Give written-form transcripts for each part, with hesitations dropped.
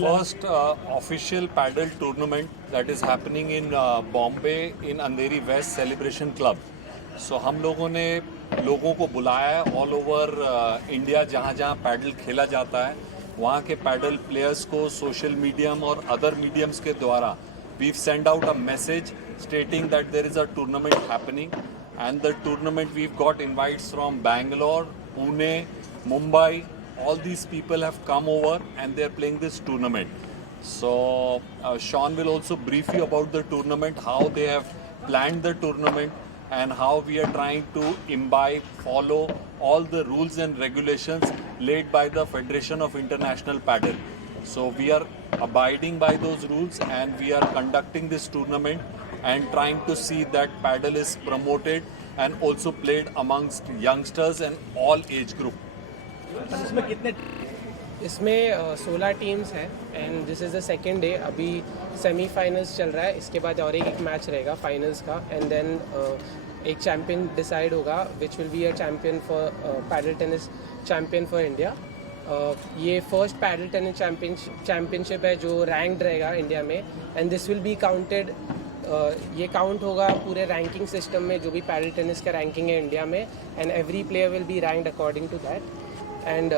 first official paddle tournament that is happening in Bombay in Andheri West Celebration Club. So हम लोगों ने लोगों को बुलाया है ऑल ओवर इंडिया, जहाँ जहाँ पैडल खेला जाता है वहाँ के पैडल प्लेयर्स को सोशल मीडियम और अदर मीडियम्स के द्वारा we send out a message stating that there is a tournament happening, and the tournament we've got invites from Bangalore, Pune, Mumbai. All these people have come over and they're playing this tournament. So Sean will also brief you about the tournament, how they have planned the tournament, and how we are trying to imbibe, follow all the rules and regulations laid by the Federation of International Paddle. So we are abiding by those rules and we are conducting this tournament and trying to see that paddle is promoted and also played amongst youngsters and all age group. इसमें कितने इसमें 16 teams हैं and this is the second day. अभी semifinals चल रहा है, इसके बाद और एक मैच रहेगा फाइनल्स का, एंड देन एक चैम्पियन डिसाइड होगा which will be a champion for paddle tennis champion for India. ये फर्स्ट पैडल टेनिस चैम्पियनशिप है जो रैंक्ड रहेगा इंडिया में, and this will be counted. ये काउंट होगा पूरे रैंकिंग सिस्टम में जो भी पैडल टेनिस का रैंकिंग है इंडिया में, and every player will be ranked according to that. And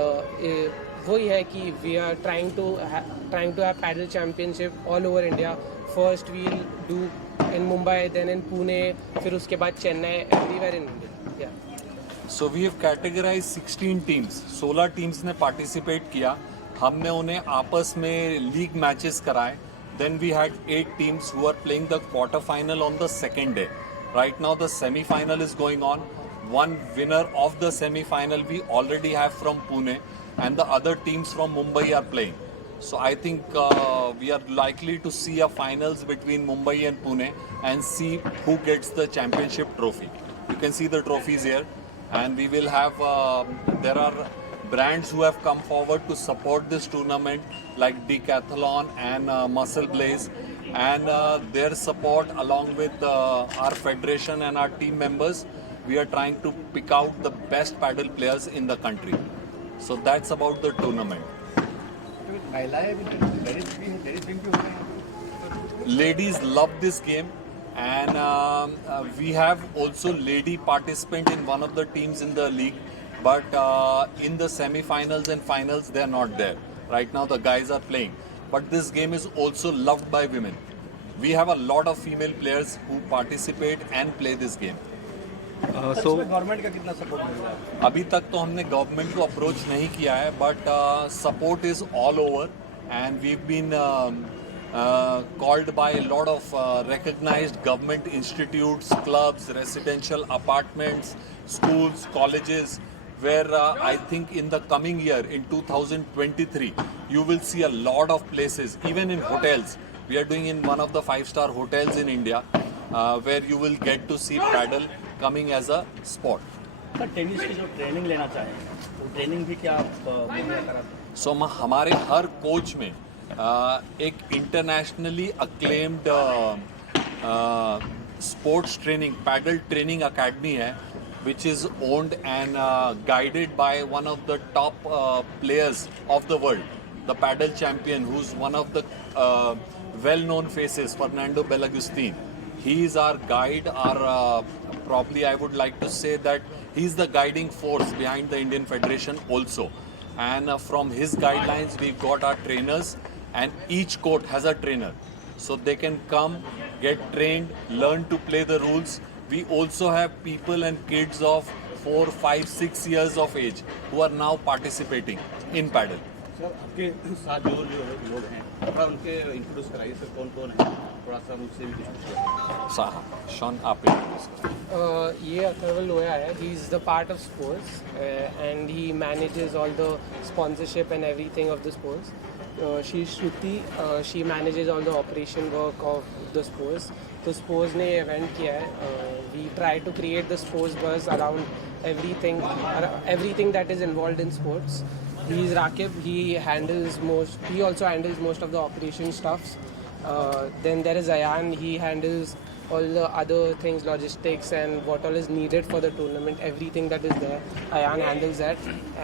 वही है कि we are trying to have padel championship all over India. First we will do in Mumbai, then in Pune, फिर उसके बाद Chennai, everywhere in India. So we have categorized 16 teams. 16 teams ने participate किया. हमने उन्हें आपस में लीग मैचेस कराए. Then we had 8 teams who are playing the quarter final on the second day. Right now the semi final is going on. One winner of the semi final we already have from Pune, and the other teams from Mumbai are playing. So I think we are likely to see a finals between Mumbai and Pune and see who gets the championship trophy. You can see the trophies here. And we will have, there are brands who have come forward to support this tournament like Decathlon and Muscle Blaze, and their support along with our federation and our team members, we are trying to pick out the best paddle players in the country. So that's about the tournament. Ladies love this game. And we have also lady participant in one of the teams in the league, but in the semi-finals and finals they are not there. Right now the guys are playing, but this game is also loved by women. We have a lot of female players who participate and play this game. So government का कितना support मिल रहा है? अभी तक तो हमने government को approach नहीं किया है, but support is all over and we've been called by a lot of recognized government institutes, clubs, residential apartments, schools, colleges, where I think in the coming year, in 2023, you will see a lot of places, even in hotels. We are doing in one of the 5-star hotels in India, where you will get to see paddle coming as a sport. Sir tennis की जो training लेना चाहें वो training भी क्या आप मुहैया कराते हैं? सो हमारे हर कोच में एक internationally acclaimed sports training paddle training academy है, which is owned and guided by one of the top players of the world, the paddle champion, who's one of the well-known faces, Fernando Belagustin. He is our guide, probably I would like to say that he's the guiding force behind the Indian Federation also. And from his guidelines, we got our trainers, and each court has a trainer. So they can come, get trained, learn to play the rules. We also have people and kids of 4, 5, 6 years of age who are now participating in paddle. Sir आपके साथ जो लोग हैं थोड़ा उनके introduce कराइए sir, कौन कौन है, थोड़ा सा उनसे भी डिस्कस करें. Sean, आप ये अथर्वल लोया है. He is the part of sports and he manages all the sponsorship and everything of the sports. She Shruti, she manages all the operation work of the sports. तो स्पोर्ट्स ने इवेंट किया है. We try to create the sports buzz around everything that is involved in sports. He is Rakib. He also handles most of the operation stuffs. Then there is Ayan. He handles all the other things, logistics and what all is needed for the tournament, everything that is there, Ayan handles that,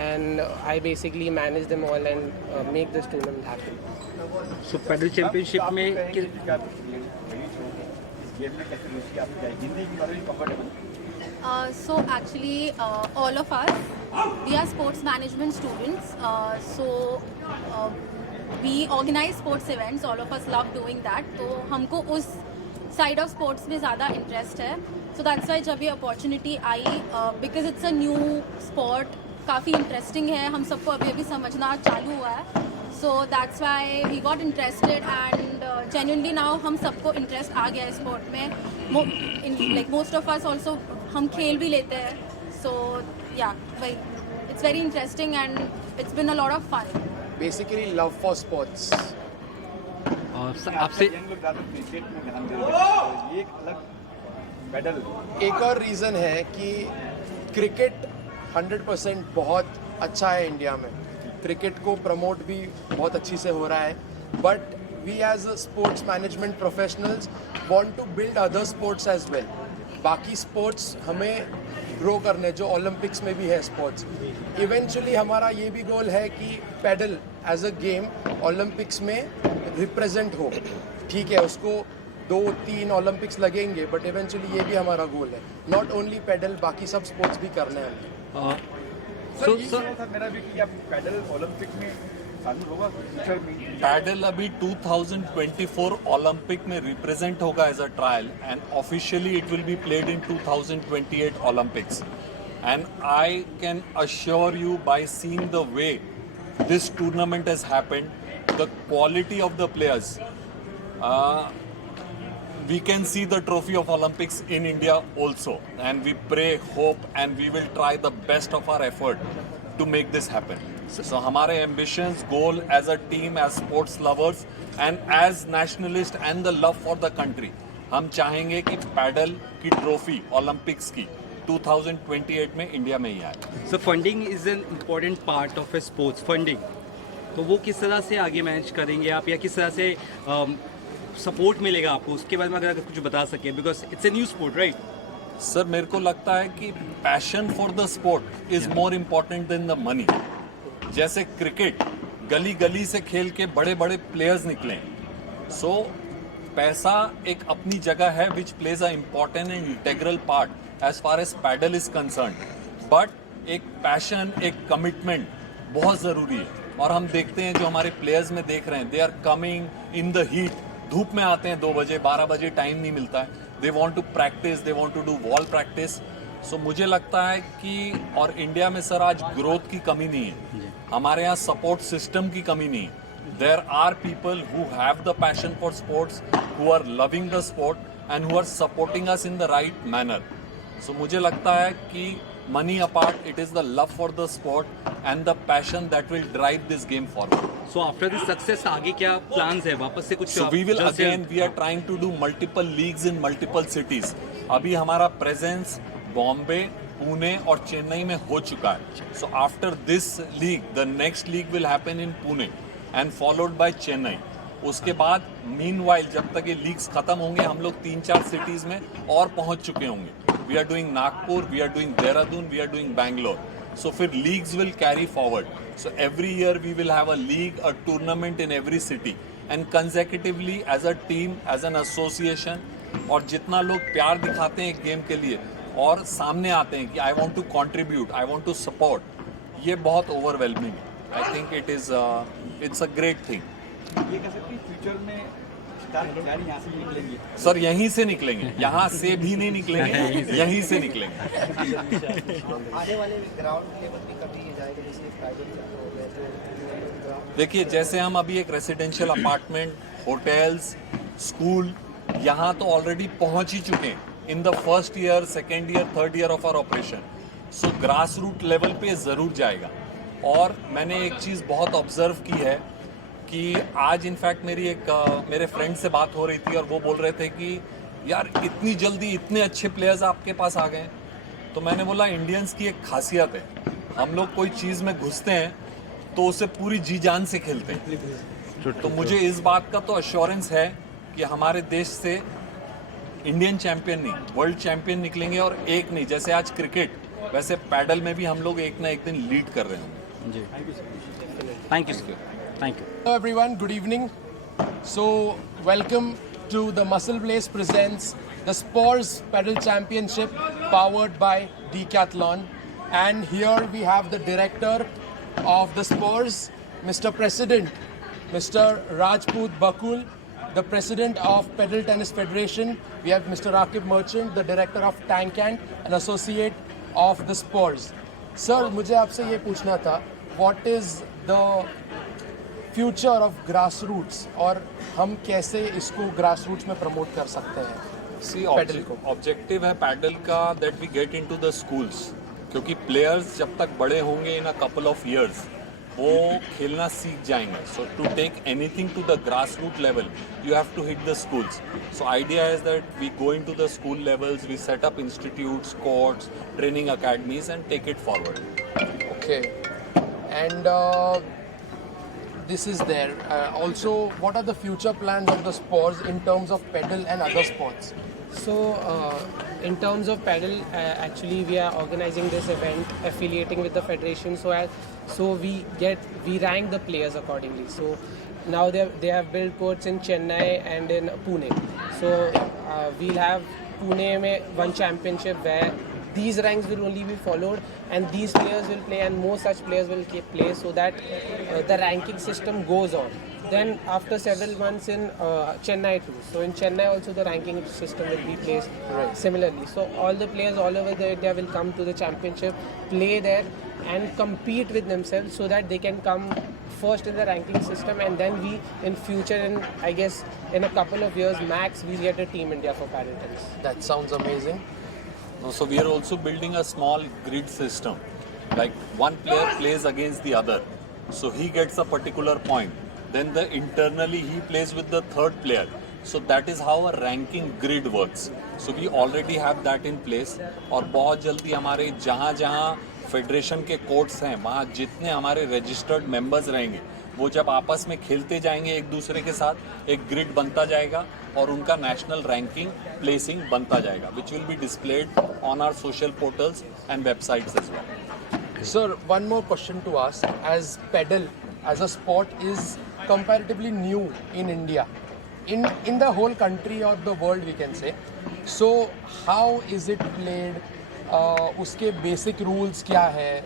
and I basically manage them all and make this tournament happen. So paddle championship में So actually, all of us, we are sports management students. We organize sports events. All of us love doing that. तो हमको उस side of sports में ज़्यादा interest है. So that's why जब ये opportunity I, because it's a new sport, काफ़ी interesting है. हम सबको अभी समझना चालू हुआ है. So that's why we got interested, and genuinely now हम सबको interest आ गया है sport में. Like most of us also हम खेल भी लेते हैं. So yeah, it's very interesting and it's been a lot of fun. Basically love for sports. आपसे क्रिकेट में ध्यान दे रहे हैं, ये एक अलग पैडल एक और रीज़न है कि क्रिकेट 100% बहुत अच्छा है इंडिया में. क्रिकेट को प्रमोट भी बहुत अच्छी से हो रहा है, but we as sports management professionals want to build other sports as well. बाकी स्पोर्ट्स हमें ग्रो करने, जो ओलंपिक्स में भी है स्पोर्ट्स. इवेंचुअली हमारा ये भी गोल है कि paddle as a game Olympics में रिप्रेजेंट हो. ठीक है, उसको 2-3 ओलंपिक्स लगेंगे, बट इवेंचुअली ये भी हमारा गोल है. नॉट ओनली पैडल, बाकी सब स्पोर्ट्स भी करने हैं. सर मेरा भी कि अब पैडल ओलंपिक में शामिल होगा फ्यूचर में. पैडल अभी 2024 ओलंपिक में रिप्रेजेंट होगा as a trial, and officially it will be played in 2028 Olympics. And I can assure you by seeing the way this tournament has happened, the quality of the players, we can see the trophy of Olympics in India also, and we pray, hope, and we will try the best of our effort to make this happen. So हमारे ambitions, goal as a team, as sports lovers and as nationalists and the love for the country, हम चाहेंगे कि pedal की trophy Olympics की 2028 में India में ही आए. So funding is an important part of a sports. Funding तो वो किस तरह से आगे मैनेज करेंगे आप, या किस तरह से सपोर्ट मिलेगा आपको, उसके बारे में अगर कुछ बता सके, because it's a new sport right. Sir मेरे को लगता है कि passion for the sport is more important then the money. जैसे क्रिकेट गली गली से खेल के बड़े बड़े प्लेयर्स निकले, सो पैसा एक अपनी जगह है which plays a important and integral part as far as paddle is concern, but एक पैशन, एक कमिटमेंट बहुत ज़रूरी है. और हम देखते हैं जो हमारे प्लेयर्स में देख रहे हैं, they are coming in the heat. धूप में आते हैं 2 बजे 12 बजे, टाइम नहीं मिलता है. They want to practise, they want to do wall practice. So मुझे लगता है कि, और इंडिया में सर आज ग्रोथ की कमी नहीं है, हमारे यहाँ सपोर्ट सिस्टम की कमी नहीं है. There are people who have the passion for sports, who are loving the sport and who are supporting us in the right manner. So मुझे लगता है कि money apart, it is the love for the sport and the passion that will drive this game forward. So after this success आगे क्या plans है, वापस से कुछ? So we will again, we are trying to do multiple leagues in multiple cities. अभी हमारा presence Bombay, Pune और चेन्नई में हो चुका है. So after this league, the next league will happen in Pune and followed by Chennai. उसके बाद मीनवाइल जब तक ये लीग्स खत्म होंगे, हम लोग 3-4 सिटीज में और पहुंच चुके होंगे. We are doing Nagpur, we are doing Dehradun, we are doing Bangalore. So फिर leagues will carry forward. So every year we will have a league, a tournament in every city, and consecutively as a team, as an association. और जितना लोग प्यार दिखाते हैं एक game के लिए और सामने आते हैं कि I want to contribute, I want to support, ये बहुत ओवरवेलमिंग है. I think it's a great thing. ये कह सकते हैं फ्यूचर में स्टार खिलाड़ी यहाँ से भी निकलेंगे. सर यहीं से निकलेंगे, यहाँ से भी नहीं निकलेंगे, यहीं से निकलेंगे. आने वाले ग्राउंड लेवल पे कभी जाएगा, जैसे प्राइवेट हो गया तो देखिए, जैसे हम अभी एक रेसिडेंशियल अपार्टमेंट, होटल्स, स्कूल, यहाँ तो ऑलरेडी पहुँच ही चुके हैं in the first year, second year, third year of our operation. So grass root level पे ज़रूर जाएगा. और मैंने एक चीज़ बहुत ऑब्जर्व की है कि आज इनफैक्ट मेरे फ्रेंड से बात हो रही थी और वो बोल रहे थे कि यार इतनी जल्दी इतने अच्छे प्लेयर्स आपके पास आ गए. तो मैंने बोला इंडियंस की एक खासियत है, हम लोग कोई चीज़ में घुसते हैं तो उसे पूरी जी जान से खेलते हैं. तो मुझे इस बात का तो अश्योरेंस है कि हमारे देश से इंडियन चैंपियन नहीं, वर्ल्ड चैंपियन निकलेंगे। और एक नहीं, जैसे आज क्रिकेट, वैसे पैडल में भी हम लोग एक ना एक दिन लीड कर रहे होंगे। जी thank you thank you. Hello everyone, good evening. So welcome to the Muscle Blaze presents the Spores Pedal Championship powered by Decathlon. And here we have the director of the Spores, Mr. President, Mr. Rajput Bakul, the president of Pedal Tennis Federation. We have Mr. Rakib Merchant, the director of Tankant, an associate of the Spores. Sir, मुझे आपसे ये पूछना था, what is the future of grassroots और हम कैसे इसको grassroots में प्रमोट कर सकते हैं? पैडल को ऑब्जेक्टिव है पैडल का that we get into the schools, क्योंकि प्लेयर्स जब तक बड़े होंगे in a couple of years वो खेलना सीख जाएंगे. So to take anything to the grass root level you have to hit the schools. So idea is that we go into the school levels, we set up institutes, courts, training academies and take it forward. Okay. And this is there. Also, what are the future plans of the Spores in terms of pedal and other sports? So, in terms of paddle, actually we are organizing this event, affiliating with the federation, so we rank the players accordingly. So now they have built courts in Chennai and in Pune. So we'll have Pune mein one championship where these ranks will only be followed, and these players will play, and more such players will play, so that the ranking system goes on. Then after several months in Chennai too. So in Chennai also the ranking system will be placed similarly. So all the players all over the India will come to the championship, play there and compete with themselves, so that they can come first in the ranking system, and then we in future, in I guess in a couple of years max, we'll get a team India for paddle tennis. That sounds amazing. So we are also building a small grid system. Like one player plays against the other, so he gets a particular point. Then internally he plays with the third player. So that is how a ranking grid works. So we already have that in place. और बहुत जल्दी हमारे जहाँ जहाँ federation के courts हैं, वहाँ जितने हमारे रजिस्टर्ड मेंबर्स रहेंगे, वो जब आपस में खेलते जाएंगे एक दूसरे के साथ, एक ग्रिड बनता जाएगा और उनका नेशनल रैंकिंग प्लेसिंग बनता जाएगा, which will be displayed on our social portals and websites as well. Sir, one more question to ask. As pedal as a sport is comparatively new in India, in the whole country or the world we can say. So how is it played? उसके basic rules क्या है?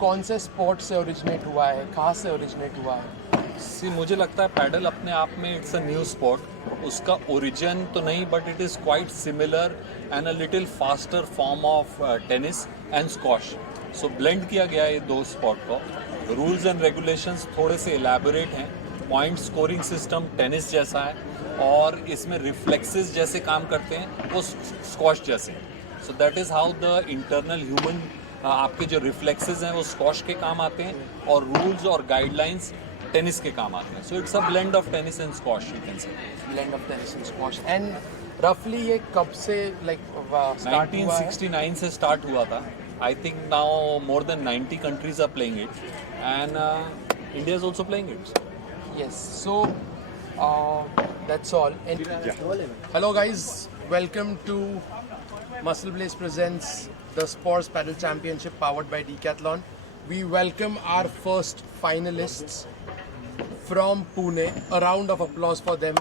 कौन से sport से originate हुआ है? कहाँ से ओरिजिनेट हुआ है? मुझे लगता है पैडल अपने आप में इट्स अ न्यू स्पोर्ट. उसका ओरिजिन तो नहीं, but it is quite similar and a little faster form of tennis and squash. So blend किया गया ये दो स्पोर्ट को. रूल्स एंड रेगुलेशंस थोड़े से एलैबोरेट हैं. पॉइंट स्कोरिंग सिस्टम टेनिस जैसा है, और इसमें रिफ्लेक्सेस जैसे काम करते हैं वो स्क्वॉश जैसे. So that is how the internal human आपके जो रिफ्लेक्सेस हैं वो स्क्वॉश के काम आते हैं, और रूल्स और गाइडलाइंस टेनिस के काम आते हैं. So it's a blend of tennis and squash, you can say. Blend of tennis and squash. And रफली ये कब से स्टार्ट हुआ है? 1969 से स्टार्ट हुआ था. I think now more than 90 countries are playing it, and India is also playing it. Yes, so that's all. And hello guys, welcome to Muscle Blaze presents the Spores Paddle Championship powered by Decathlon. We welcome our first finalists from Pune. A round of applause for them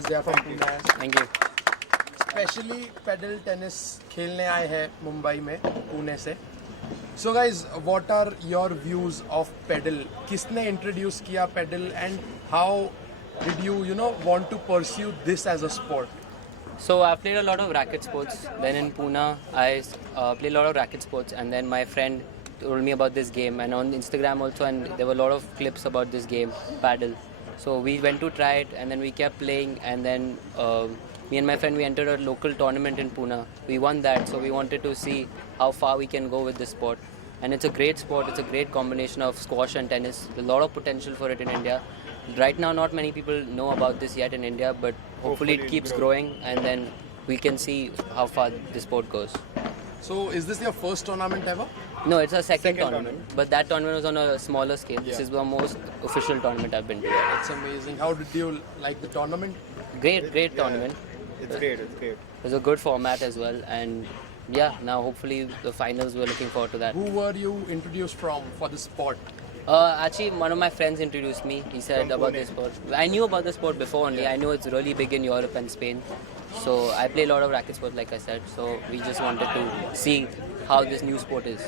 as they are from Pune. Thank you. Especially pedal tennis खेलने आए हैं मुंबई में, पुणे से. So guys, what are your views of pedal? किसने introduce किया pedal, and how did you want to pursue this as a sport? So I've played a lot of racket sports. Then in Pune, I played a lot of racket sports, and then my friend told me about this game, and on Instagram also, and there were a lot of clips about this game, paddle. So we went to try it, and then we kept playing, and then me and my friend, we entered a local tournament in Pune. We won that, so we wanted to see how far we can go with this sport. And it's a great sport. It's a great combination of squash and tennis. There's a lot of potential for it in India. Right now, not many people know about this yet in India, but hopefully it keeps growing, and then we can see how far this sport goes. So is this your first tournament ever? No, it's a second tournament, but that tournament was on a smaller scale. This is the most official tournament I've been to. It's amazing. How did you like the tournament? Great tournament. It's great. It was a good format as well, and yeah, now hopefully the finals, we're looking forward to that. Who were you introduced from for the sport? Actually, one of my friends introduced me. He said about this sport. I knew about the sport before only. I know it's really big in Europe and Spain. So I play a lot of racket sport, like I said. So we just wanted to see how this new sport is.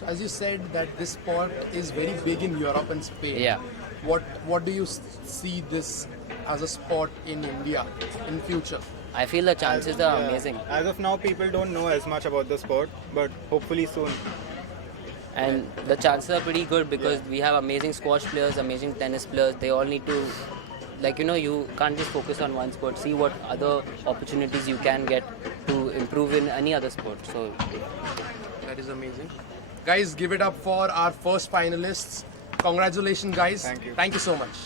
So as you said that this sport is very big in Europe and Spain. Yeah. What do you see this as a sport in India in future? I feel the chances are amazing. As of now, people don't know as much about the sport, but hopefully soon. And the chances are pretty good because we have amazing squash players, amazing tennis players. They all need to, like, you can't just focus on one sport. See what other opportunities you can get to improve in any other sport. So That is amazing. Guys, give it up for our first finalists. Congratulations, guys. Thank you. Thank you so much.